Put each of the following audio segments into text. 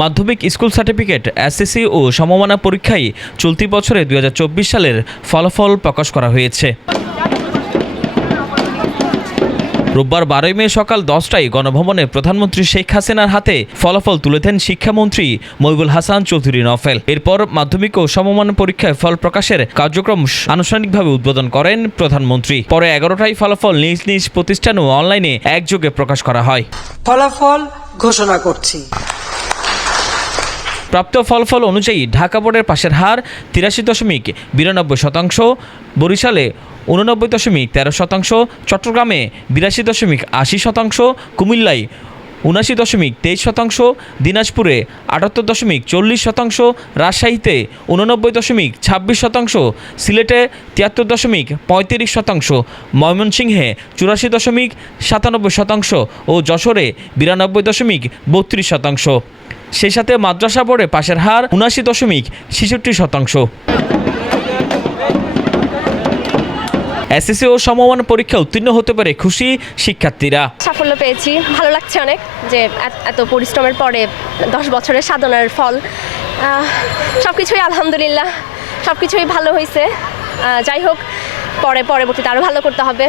মাধ্যমিক school certificate, SSC ও সমমানা পরীক্ষায় চলতি বছরে 2024 সালের ফলাফল প্রকাশ করা হয়েছে। রোববার 12 মে সকাল 10টায় গণভবনে প্রধানমন্ত্রী শেখ হাসিনার হাতে ফলাফল তুলে দেন শিক্ষামন্ত্রী মহিবুল হাসান চৌধুরী নফেল। এরপর মাধ্যমিক ও সমমান পরীক্ষায় ফল প্রকাশের কার্যক্রম আনুষ্ঠানিকভাবে উদ্বোধন করেন প্রধানমন্ত্রী। পরে 11টায় ফলাফল নিজ নিজ প্রতিষ্ঠান ও অনলাইনে একযোগে প্রকাশ করা হয়। ফলাফল ঘোষণা করছি। প্রাপ্ত ফলাফল অনুযায়ী ঢাকা বোর্ডের পাশের হার 83.92%, বরিশালে 89.13%, চট্টগ্রামে 82.80%, কুমিল্লায় 79.23%, দিনাজপুরে 78.40%, রাজশাহীতে 89.26%, সিলেটে 73.35%, ময়মনসিংহে 84.97% ও যশোরে 92.32%। সেই সাথে মাদ্রাসা বোর্ডে পাশের হার 79.66%। এসএসসি ও সমমান পরীক্ষা উত্তীর্ণ হতে পারে খুশি শিক্ষার্থীরা। সাফল্য পেয়েছি, ভালো লাগছে অনেক যে এত পরিশ্রমের পরে 10 বছরের সাধনার ফল। সবকিছুই আলহামদুলিল্লাহ, সবকিছুই ভালো হয়েছে। যাই হোক, পরবর্তীতে আরও ভালো করতে হবে।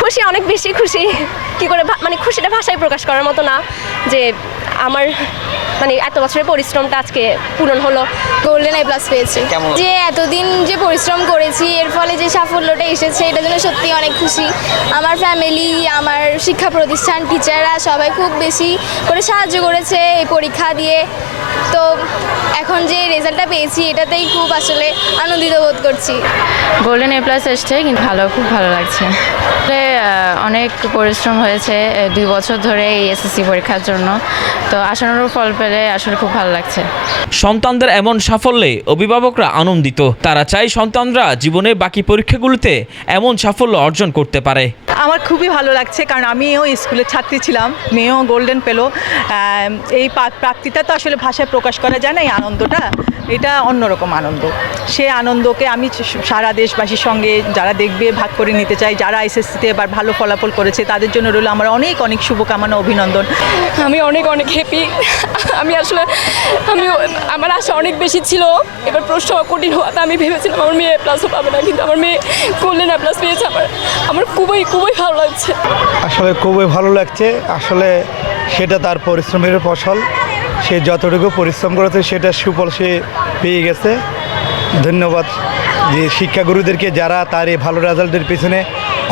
খুশি, অনেক বেশি খুশি। কি করে মানে খুশিটা ভাষায় প্রকাশ করার মতো না যে আমার মানে এত বছরের পরিশ্রমটা আজকে পূরণ হলো। গোল্ডেন এ প্লাস পেয়েছি। যে এতদিন যে পরিশ্রম করেছি এর ফলে যে সাফল্যটা এসেছে এটার জন্য সত্যি অনেক খুশি। আমার ফ্যামিলি, আমার শিক্ষা প্রতিষ্ঠান, টিচাররা সবাই খুব বেশি করে সাহায্য করেছে এই পরীক্ষা দিয়ে। তো এখন যে রেজাল্টটা পেয়েছি এটাতেই খুব আসলে আনন্দিত বোধ করছি। গোল্ডেন এ প্লাস এসছে, কিন্তু খুব ভালো লাগছে। অনেক পরিশ্রম হয়েছে 2 বছর ধরে এই এসএসসি পরীক্ষার জন্য, তো আশানুরূপ ফল পেলে আসলে খুব ভালো লাগছে। সন্তানদের এমন সাফল্যে অভিভাবকরা আনন্দিত। তারা চায় সন্তানরা জীবনের বাকি পরীক্ষাগুলোতে এমন সাফল্য অর্জন করতে পারে। আমার খুবই ভালো লাগছে, কারণ আমিও স্কুলের ছাত্রী ছিলাম, মেয়েও গোল্ডেন পেলো। এই প্রাপ্তিটা তো আসলে ভাষায় প্রকাশ করা যায় না। এই আনন্দটা, এটা অন্যরকম আনন্দ। সে আনন্দকে আমি সারা দেশবাসীর সঙ্গে যারা দেখবে ভাগ করে নিতে চাই। যারা এসএসসিতে এবার ভালো ফলাফল করেছে তাদের জন্য রইল আমার অনেক অনেক শুভকামনা, অভিনন্দন। আমি অনেক হ্যাপি। আমার আশা অনেক বেশি ছিল। এবার প্রশ্ন কঠিন হওয়াতে আমি ভেবেছিলাম আমার মেয়ে প্লাসও পাবে না, কিন্তু আমার মেয়ে গোল্ডেন এ প্লাস পেয়েছে। আমার খুবই ভালো লাগছে। আসলে খুবই ভালো লাগছে। আসলে সেটা তার পরিশ্রমের ফসল। সে যতটুকু পরিশ্রম করেছে সেটা সুফল সে পেয়ে গেছে। ধন্যবাদ যে শিক্ষাগুরুদেরকে, যারা তার এই ভালো রেজাল্টের পিছনে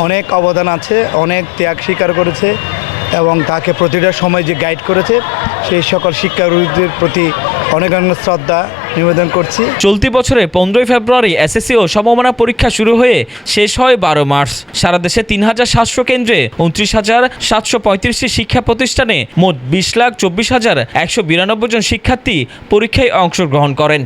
অনেক অবদান আছে, অনেক ত্যাগ স্বীকার করেছে এবং তাকে প্রতিটা সময় যে গাইড করেছে, সেই সকল শিক্ষাগুরুদের প্রতি অনেক অনেক শ্রদ্ধা নিবেদন করছি। চলতি বছরে 15 ফেব্রুয়ারি এসএসসি ও সমমানা পরীক্ষা শুরু হয়ে শেষ হয় 12 মার্চ। সারা দেশে 3700 কেন্দ্রে 29,735টি শিক্ষা প্রতিষ্ঠানে মোট 20,24,192 জন শিক্ষার্থী পরীক্ষায় অংশগ্রহণ করেন।